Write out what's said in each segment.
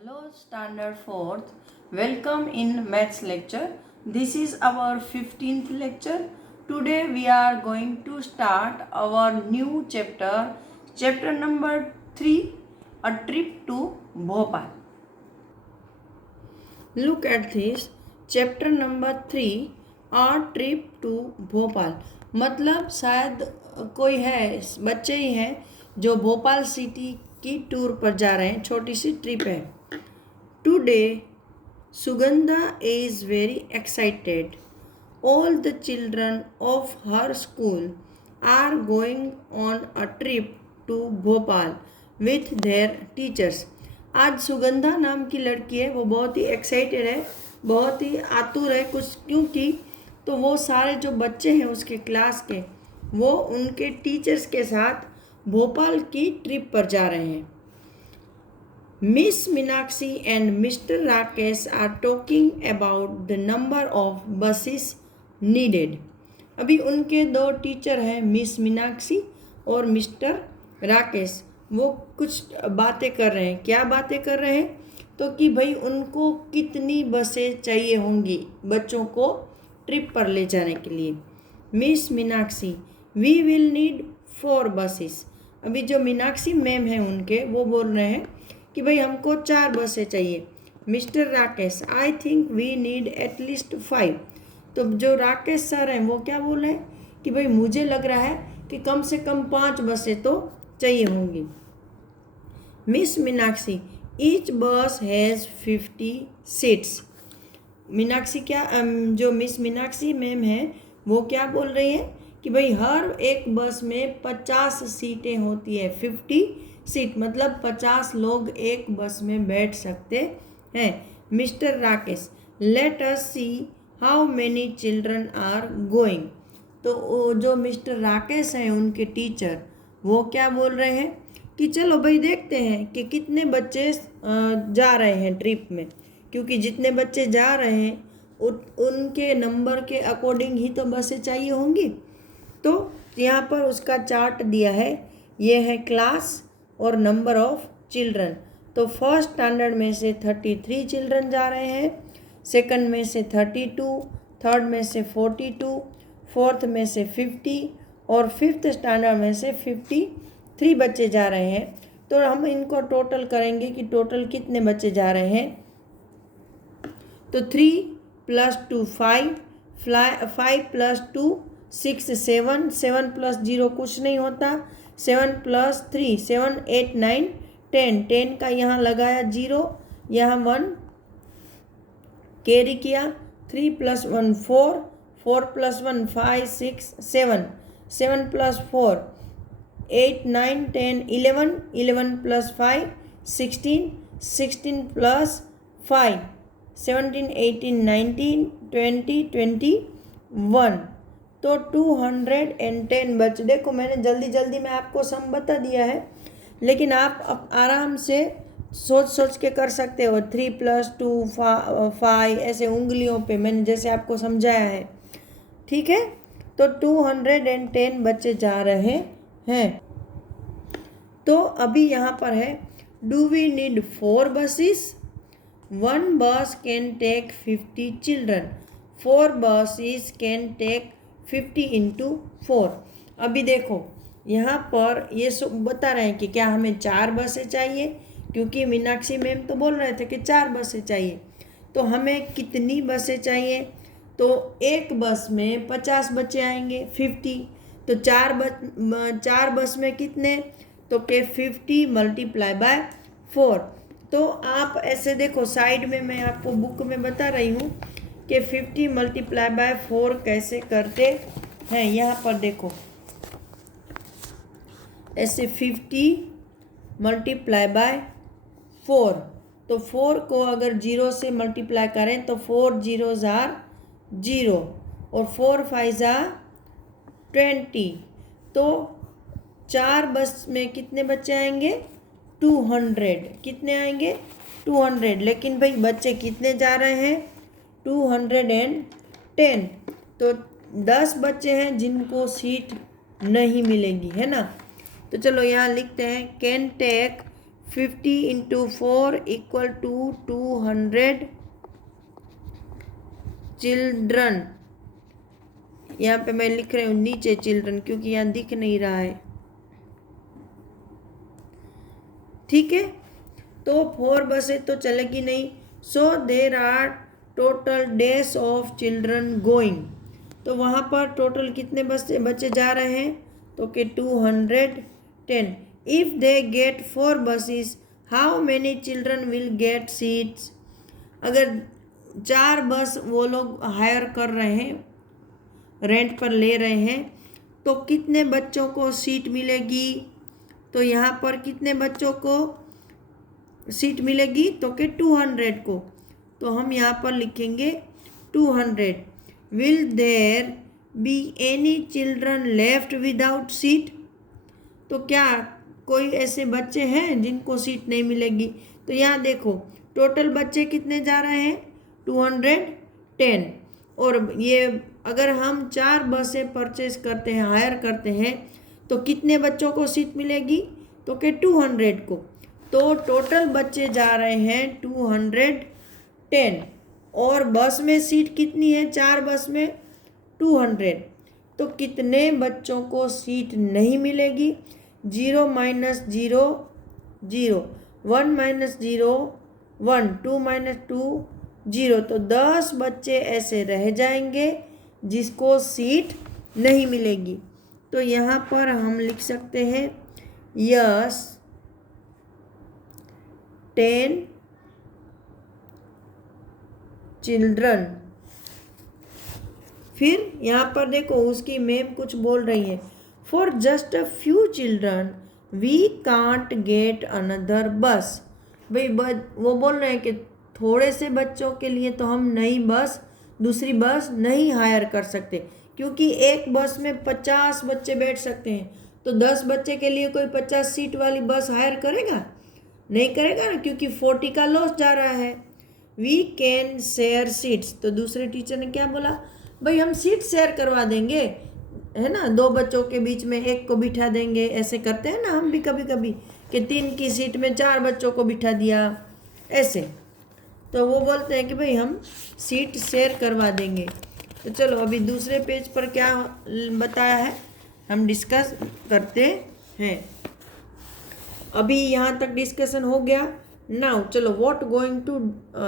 Hello, Standard 4th. Welcome in Maths lecture. This is our 15th lecture. Today we are going to start our new chapter, chapter number 3, a trip to Bhopal. Look at this, chapter number 3, a trip to Bhopal. मतलब शायद कोई है, बच्चे ही हैं जो Bhopal city की tour पर जा रहे हैं, छोटी सी ट्रिप है. Today, Sugandha is very excited. All the children of her school are going on a trip to Bhopal with their teachers. आज सुगंधा नाम की लड़की है, वो बहुत ही एक्साइटेड है, बहुत ही आतुर है कुछ, क्योंकि तो वो सारे जो बच्चे हैं उसके क्लास के, वो उनके टीचर्स के साथ भोपाल की ट्रिप पर जा रहे हैं. Miss Meenakshi and Mr. Rakesh are talking about the number of buses needed. अभी उनके दो टीचर हैं, मिस मीनाक्षी और मिस्टर राकेश. वो कुछ बातें कर रहे हैं. क्या बातें कर रहे हैं? तो कि भाई उनको कितनी बसें चाहिए होंगी बच्चों को ट्रिप पर ले जाने के लिए. Miss Meenakshi, we will need 4 buses. अभी जो मीनाक्षी मैम हैं उनके, वो बोल रहे हैं कि भाई हमको 4 बसें चाहिए. Mister Rakesh, I think we need at least 5. तो जो राकेश सर हैं वो क्या बोल रहे हैं कि भाई मुझे लग रहा है कि कम से कम 5 बसें तो चाहिए होंगी. मिस मीनाक्षी, ईच बस हैज़ 50 सीट्स. मीनाक्षी क्या, जो मिस मीनाक्षी मैम हैं वो क्या बोल रही हैं कि भाई हर एक बस में 50 सीटें होती है. 50 सीट मतलब 50 लोग एक बस में बैठ सकते हैं. Mister Rakesh, let us see how many children are going. तो जो मिस्टर राकेश हैं उनके टीचर, वो क्या बोल रहे हैं कि चलो भाई देखते हैं कि कितने बच्चे जा रहे हैं ट्रिप में, क्योंकि जितने बच्चे जा रहे हैं उनके नंबर के अकॉर्डिंग ही तो बसें चाहिए होंगी. तो यहाँ पर उसका चार्ट दिया है, ये है क्लास और नंबर ऑफ चिल्ड्रन. तो फर्स्ट स्टैंडर्ड में से 33 चिल्ड्रन जा रहे हैं, सेकंड में से 32, थर्ड में से 42, फोर्थ में से 50 और फिफ्थ स्टैंडर्ड में से 53 बच्चे जा रहे हैं. तो हम इनको टोटल करेंगे कि टोटल कितने बच्चे जा रहे हैं. तो 3 + 2 5, 5 + 2 6 7, 7 + 0 कुछ नहीं होता, 7 + 3 7 8 9 10. 10 का यहाँ लगाया 0, यहाँ 1 कैरी किया. 3 + 1 4, 4 + 1 5 6 7, 7 + 4 8 9 10 11, 11 + 5 16, 16 + 5 17 18 19 20 21. तो 210 बच्चे. देखो मैंने जल्दी जल्दी में आपको सम बता दिया है, लेकिन आप आराम से सोच के कर सकते हो. 3 + 2 5 ऐसे उंगलियों पे मैंने जैसे आपको समझाया है, ठीक है. तो 210 बच्चे जा रहे हैं. तो अभी यहाँ पर है, do we need 4 buses. 1 bus can take 50 children. 4 buses can take 50 × 4. अभी देखो यहाँ पर ये सब बता रहे हैं कि क्या हमें 4 बसें चाहिए, क्योंकि मीनाक्षी मैम तो बोल रहे थे कि 4 बसें चाहिए. तो हमें कितनी बसें चाहिए? तो एक बस में 50 बच्चे आएंगे, 50. तो 4 बस में कितने? तो के 50 × 4. तो आप ऐसे देखो, साइड में मैं आपको बुक में बता रही हूँ कि 50 × 4 कैसे करते हैं. यहाँ पर देखो ऐसे 50 × 4. तो 4 को अगर 0 से मल्टीप्लाई करें तो 4 zeros are 0 और 4 5s are 20. तो 4 बस में कितने बच्चे आएंगे? 200. कितने आएंगे? 200. लेकिन भाई बच्चे कितने जा रहे हैं? 210. तो 10 बच्चे हैं जिनको सीट नहीं मिलेंगी, है ना. तो चलो यहाँ लिखते हैं, can take 50 into 4 equal to 200 children. यहाँ पे मैं लिख रही हूँ नीचे चिल्ड्रन क्योंकि यहाँ दिख नहीं रहा है। ठीक है, तो 4 बसें तो चलेगी नहीं। So there are total days of children going. तो वहाँ पर टोटल कितने बच्चे जा रहे हैं? तो कि 210। If they get 4 buses how many children will get seats. अगर 4 बस वो लोग हायर कर रहे हैं, रेंट पर ले रहे हैं, तो कितने बच्चों को सीट मिलेगी? तो यहाँ पर कितने बच्चों को सीट मिलेगी? तो कि 200 को। तो हम यहाँ पर लिखेंगे 200। Will there be any children left without seat. तो क्या कोई ऐसे बच्चे हैं जिनको सीट नहीं मिलेगी? तो यहाँ देखो टोटल बच्चे कितने जा रहे हैं? 210। और ये अगर हम 4 बसें परचेज करते हैं, हायर करते हैं, तो कितने बच्चों को सीट मिलेगी? तो कि 200 को। तो टोटल बच्चे जा रहे हैं 210 और बस में सीट कितनी है? 4 बस में 200। तो कितने बच्चों को सीट नहीं मिलेगी? 0 माइनस 0 0, 1 माइनस 0 1, 2 माइनस 2 0। तो 10 बच्चे ऐसे रह जाएंगे जिसको सीट नहीं मिलेगी। तो यहाँ पर हम लिख सकते हैं यस 10 चिल्ड्रन। फिर यहाँ पर देखो उसकी मैम कुछ बोल रही है। For just a few children we can't get another bus. भाई वो बोल रहे हैं कि थोड़े से बच्चों के लिए तो हम दूसरी बस नहीं हायर कर सकते, क्योंकि एक बस में 50 बच्चे बैठ सकते हैं। तो 10 बच्चे के लिए कोई 50 सीट वाली बस हायर करेगा? नहीं करेगा ना, क्योंकि 40 का लॉस जा रहा है। We can share seats. तो दूसरे टीचर ने क्या बोला? भाई हम सीट शेयर करवा देंगे, है ना, 2 बच्चों के बीच में एक को बिठा देंगे। ऐसे करते हैं ना हम भी कभी कभी कि 3 की सीट में 4 बच्चों को बिठा दिया ऐसे। तो वो बोलते हैं कि भाई हम सीट शेयर करवा देंगे। तो चलो अभी दूसरे पेज पर क्या बताया है हम डिस्कस करते हैं। अभी यहाँ तक डिस्कशन हो गया। नाउ चलो what going to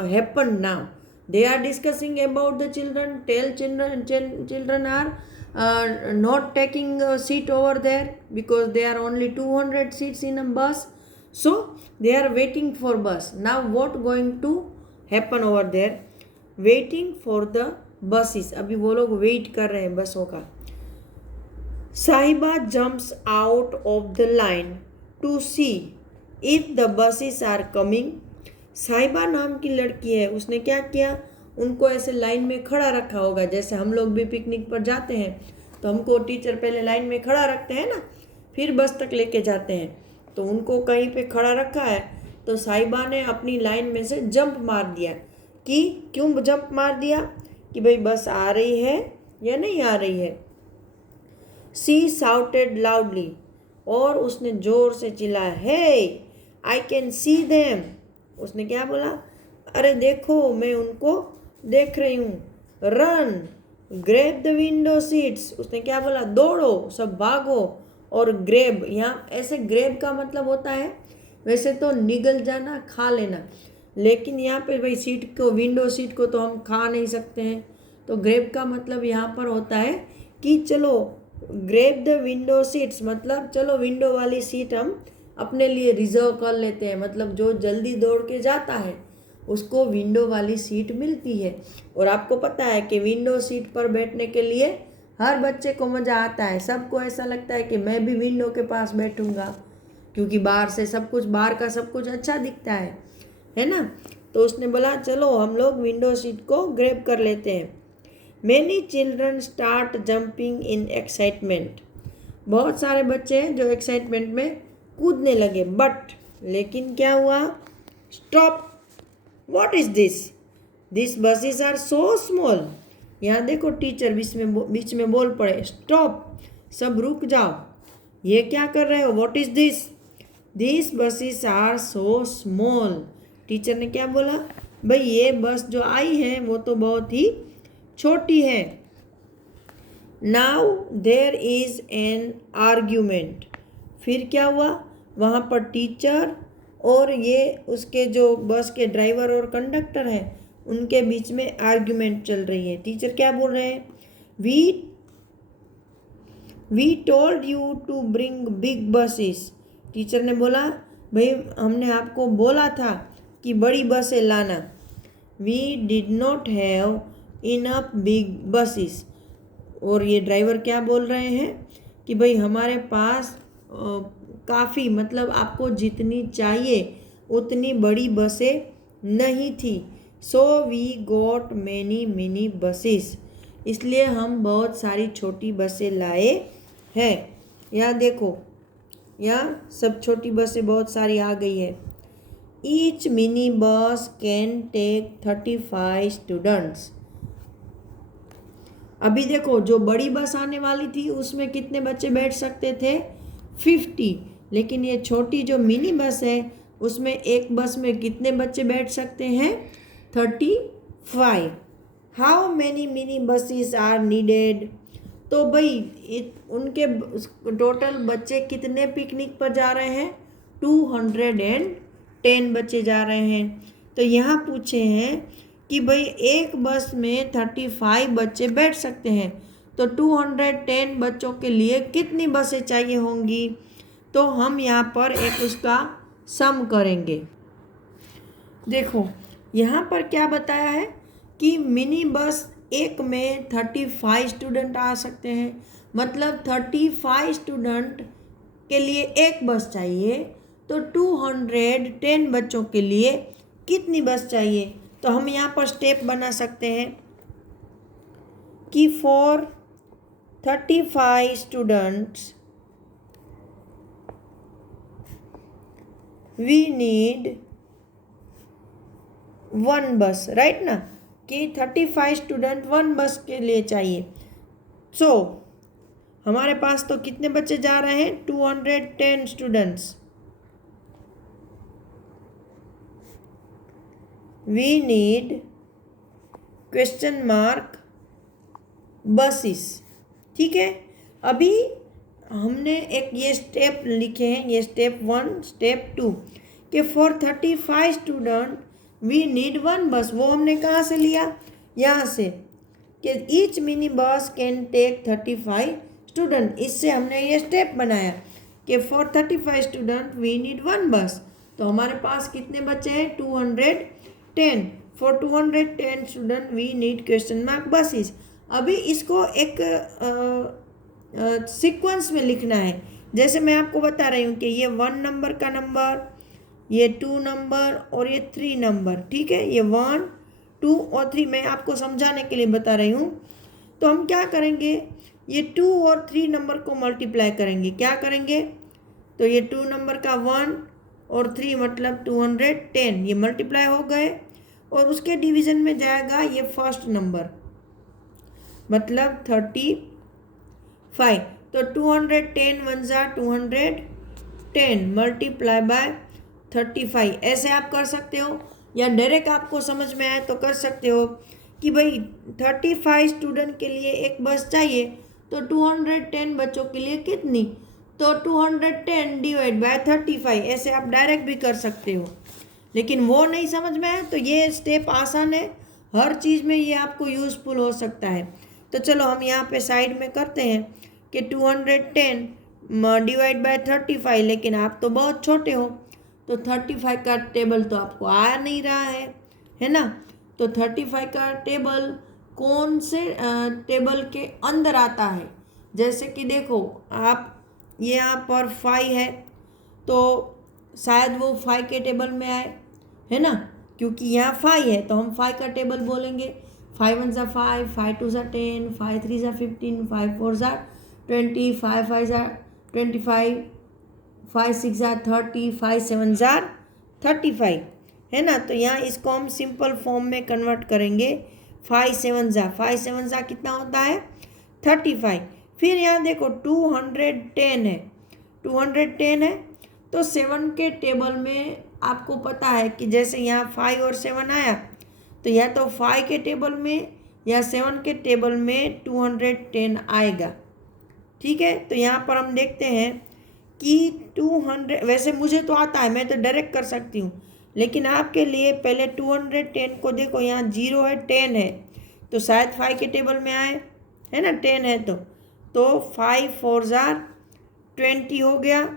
happen now. They are discussing about the children. Tell children are not taking a seat over there because there are only 200 seats in a bus, so they are waiting for bus. Now what going to happen over there? Waiting for the buses. अभी वो लोग wait कर रहे हैं बसों का. साहिबा jumps out of the line to see if the buses are coming. साहिबा नाम की लड़की है, उसने क्या किया, उनको ऐसे लाइन में खड़ा रखा होगा। जैसे हम लोग भी पिकनिक पर जाते हैं तो हमको टीचर पहले लाइन में खड़ा रखते हैं ना, फिर बस तक लेके जाते हैं। तो उनको कहीं पे खड़ा रखा है, तो साहिबा ने अपनी लाइन में से जंप मार दिया। कि क्यों जंप मार दिया? कि भाई बस आ रही है या नहीं आ रही है। सी साउटेड लाउडली, और उसने जोर से चिल्लाया, हे आई कैन सी देम। उसने क्या बोला? अरे देखो मैं उनको देख रही हूँ। Run grab the window seats. उसने क्या बोला? दौड़ो, सब भागो। और ग्रेब, यहाँ ऐसे ग्रेब का मतलब होता है वैसे तो निगल जाना, खा लेना, लेकिन यहाँ पे भाई सीट को, विंडो सीट को तो हम खा नहीं सकते हैं। तो ग्रेब का मतलब यहाँ पर होता है कि चलो ग्रेब द विंडो सीट्स, मतलब चलो विंडो वाली सीट हम अपने लिए रिजर्व कर लेते हैं। मतलब जो जल्दी दौड़ के जाता है उसको विंडो वाली सीट मिलती है। और आपको पता है कि विंडो सीट पर बैठने के लिए हर बच्चे को मज़ा आता है। सबको ऐसा लगता है कि मैं भी विंडो के पास बैठूंगा, क्योंकि बाहर से सब कुछ, बाहर का सब कुछ अच्छा दिखता है ना। तो उसने बोला चलो हम लोग विंडो सीट को ग्रैब कर लेते हैं। Many children start jumping in excitement. बहुत सारे बच्चे हैं जो एक्साइटमेंट में कूदने लगे। बट लेकिन क्या हुआ? Stop, what is this? This buses are so small. यहाँ देखो टीचर बीच में बोल पड़े, स्टॉप, सब रुक जाओ, ये क्या कर रहे हो? What is this? This buses are so small. Teacher ने क्या बोला, भाई ये बस जो आई है वो तो बहुत ही छोटी है। Now there is an argument. फिर क्या हुआ, वहाँ पर टीचर और ये उसके जो बस के ड्राइवर और कंडक्टर हैं उनके बीच में आर्ग्यूमेंट चल रही है। टीचर क्या बोल रहे हैं, we told you to bring big buses. Teacher ने बोला, भाई हमने आपको बोला था कि बड़ी बसें लाना। We did not have enough big buses. और ये ड्राइवर क्या बोल रहे हैं कि भाई हमारे पास काफ़ी, मतलब आपको जितनी चाहिए उतनी बड़ी बसें नहीं थी। So we got many mini buses. इसलिए हम बहुत सारी छोटी बसें लाए हैं। यहाँ देखो, यहाँ सब छोटी बसें बहुत सारी आ गई है। Each mini bus can take 35 students. अभी देखो, जो बड़ी बस आने वाली थी उसमें कितने बच्चे बैठ सकते थे, 50। लेकिन ये छोटी जो मिनी बस है उसमें एक बस में कितने बच्चे बैठ सकते हैं, 35। How many mini buses are needed. तो भाई उनके टोटल बच्चे कितने पिकनिक पर जा रहे हैं, 210 बच्चे जा रहे हैं। तो यहाँ पूछे हैं कि भाई एक बस में 35 बच्चे बैठ सकते हैं, तो 210 बच्चों के लिए कितनी बसें चाहिए होंगी। तो हम यहाँ पर एक उसका सम करेंगे। देखो यहाँ पर क्या बताया है कि मिनी बस एक में 35 स्टूडेंट आ सकते हैं, मतलब 35 स्टूडेंट के लिए एक बस चाहिए। तो 210 बच्चों के लिए कितनी बस चाहिए। तो हम यहाँ पर स्टेप बना सकते हैं कि फॉर 35 स्टूडेंट्स वी नीड 1 बस, राइट ना, कि 35 स्टूडेंट 1 बस के लिए चाहिए। सो हमारे पास तो कितने बच्चे जा रहे हैं, 210 students. We need question mark buses. ठीक है, अभी हमने एक ये स्टेप लिखे हैं, ये स्टेप 1 स्टेप 2 कि फॉर 35 स्टूडेंट वी नीड 1 बस। वो हमने कहाँ से लिया, यहाँ से, कि each mini bus can take 35 student. इससे हमने ये स्टेप बनाया कि फॉर 35 स्टूडेंट वी नीड 1 बस। तो हमारे पास कितने बच्चे हैं, 210। For 210 student we need question mark buses. अभी इसको एक सीक्वेंस में लिखना है। जैसे मैं आपको बता रही हूँ कि ये 1 नंबर का नंबर, ये 2 नंबर और ये 3 नंबर। ठीक है, ये 1 2 और 3 मैं आपको समझाने के लिए बता रही हूँ। तो हम क्या करेंगे, ये 2 और 3 नंबर को मल्टीप्लाई करेंगे। क्या करेंगे, तो ये 2 नंबर का 1 और 3 मतलब 210, ये मल्टीप्लाई हो गए और उसके डिवीज़न में जाएगा ये फर्स्ट नंबर, मतलब 35। तो 210 1 ज़ा 210 मल्टीप्लाई बाय 35। ऐसे आप कर सकते हो, या डायरेक्ट आपको समझ में आए तो कर सकते हो कि भाई 35 स्टूडेंट के लिए एक बस चाहिए, तो 210 बच्चों के लिए कितनी, तो 210 डिवाइड बाय 35। ऐसे आप डायरेक्ट भी कर सकते हो। लेकिन वो नहीं समझ में आए तो ये स्टेप आसान है, हर चीज़ में ये आपको यूज़फुल हो सकता है। तो चलो हम यहाँ पे साइड में करते हैं कि 210 डिवाइड बाय 35। लेकिन आप तो बहुत छोटे हो, तो 35 का टेबल तो आपको आ नहीं रहा है ना। तो 35 का टेबल कौन से टेबल के अंदर आता है, जैसे कि देखो आप ये यहाँ पर 5 है तो शायद वो 5 के टेबल में आए, है ना, क्योंकि यहाँ 5 है तो हम 5 का टेबल बोलेंगे। 5 1 ज़ा 5, 5 2 ज़ा 10, 5 3 ज़ा 15, 5 4 ज़ा 20, 5 5 ज़ा 25, 5 6 ज़ा 30, 5 7 ज़ा 35, है ना। तो यहाँ इसको हम सिंपल फॉर्म में कन्वर्ट करेंगे। 5 7 ज़ा कितना होता है, 35। फिर यहाँ देखो 210 है, 210 है तो 7 के टेबल में आपको पता है कि जैसे यहाँ 5 और 7 आया, तो या तो 5 के टेबल में या 7 के टेबल में 210 आएगा। ठीक है, तो यहाँ पर हम देखते हैं कि 200, वैसे मुझे तो आता है, मैं तो डायरेक्ट कर सकती हूँ, लेकिन आपके लिए पहले 210 को देखो, यहाँ 0 है, 10 है, तो शायद 5 के टेबल में आए, है ना, 10 है तो 5 4 जार 20 हो गया,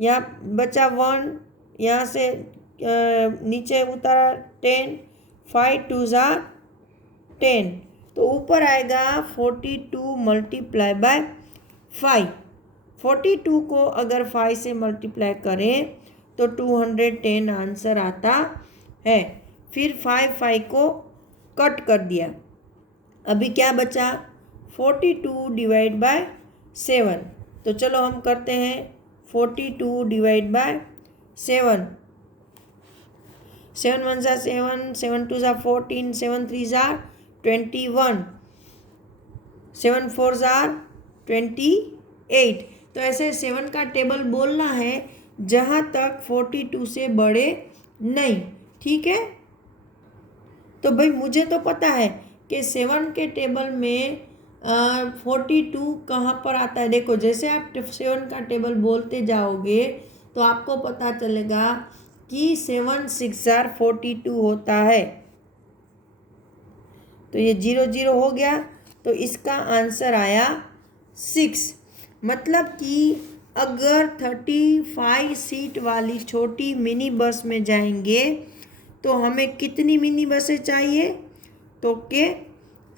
या बचा 1, यहाँ से नीचे उतारा 10, 5 2 जार 10, तो ऊपर आएगा 42 मल्टीप्लाई बाय 5। 42 को अगर 5 से मल्टीप्लाई करें तो 210 आंसर आता है। फिर 5 को कट कर दिया, अभी क्या बचा 42 डिवाइड बाय 7। तो चलो हम करते हैं 42 डिवाइड बाय 7। 7 1 ज़ा 7, 7 2 ज़ा 14, 7 3 ज़ा 21, 7 4 ज़ा 28। तो ऐसे 7 का टेबल बोलना है जहाँ तक 42 से बड़े नहीं। ठीक है, तो भाई मुझे तो पता है कि 7 के टेबल में 42 कहाँ पर आता है। देखो, जैसे आप 7 का टेबल बोलते जाओगे तो आपको पता चलेगा कि 7 6 ज़ार 42 होता है। तो ये 0 0 हो गया, तो इसका आंसर आया 6। मतलब कि अगर 35 सीट वाली छोटी मिनी बस में जाएंगे तो हमें कितनी मिनी बसें चाहिए, तो के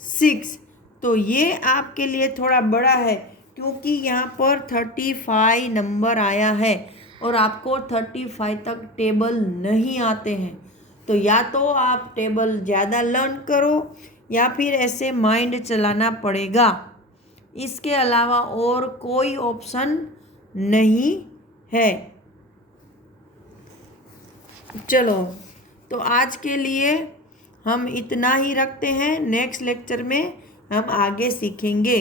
6। तो ये आपके लिए थोड़ा बड़ा है क्योंकि यहाँ पर 35 नंबर आया है और आपको 35 तक टेबल नहीं आते हैं। तो या तो आप टेबल ज़्यादा लर्न करो या फिर ऐसे माइंड चलाना पड़ेगा, इसके अलावा और कोई ऑप्शन नहीं है। चलो, तो आज के लिए हम इतना ही रखते हैं, नेक्स्ट लेक्चर में हम आगे सीखेंगे।